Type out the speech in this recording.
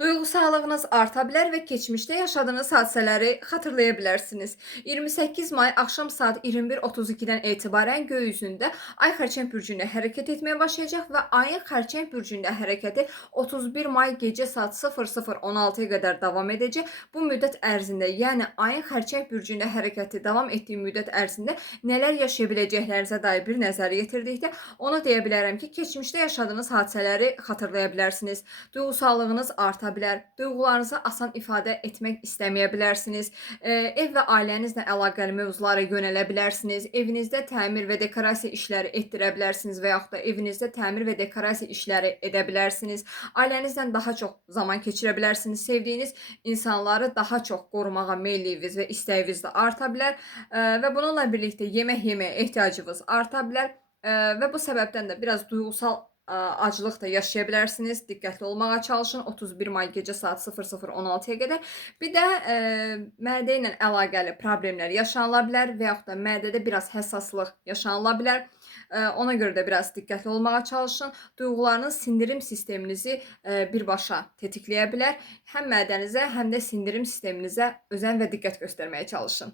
Duyğu sağlığınız arta bilər və keçmişdə yaşadığınız hadisələri xatırlaya bilərsiniz. 28 may axşam saat 21:32-dən etibarən göy üzündə Ay Xərçəng bürcündə hərəkət etməyə başlayacaq və ayın Xərçəng bürcündə hərəkəti 31 may gecə saat 00:16-ya qədər davam edəcək. Bu müddət ərzində, yəni ayın Xərçəng bürcündə hərəkəti davam etdiyi müddət ərzində nələr yaşaya biləcəklərinizə dair bir nəzər yetirdikdə, onu deyə bilərəm ki, keçmişdə yaşadığınız hadisələri xatırlaya bilərsiniz. Duyğusallığınız arta bilər, duyğularınızı asan ifadə etmək istəməyə bilərsiniz, ev və ailənizlə əlaqəli mövzulara yönələ bilərsiniz, evinizdə təmir və dekorasiya işləri etdirə bilərsiniz və yaxud da evinizdə təmir və dekorasiya işləri edə bilərsiniz. Ailənizlə daha çox zaman keçirə bilərsiniz, sevdiyiniz insanları daha çox qorumağa meylliyiniz və istəyiniz də arta bilər və bununla birlikdə yemək yeməyə ehtiyacınız arta bilər və bu səbəbdən də biraz duyğusal aclıq da yaşaya bilərsiniz. Diqqətli olmağa çalışın 31 may gecə saat 00:16-ya qədər. Bir də mədə ilə əlaqəli problemlər yaşanıla bilər və yaxud da mədədə biraz həssaslıq yaşanıla bilər. Ona görə də biraz diqqətli olmağa çalışın. Duyğularınız sindirim sisteminizi birbaşa tetikləyə bilər. Həm mədənizə, həm də sindirim sisteminizə özən və diqqət göstərməyə çalışın.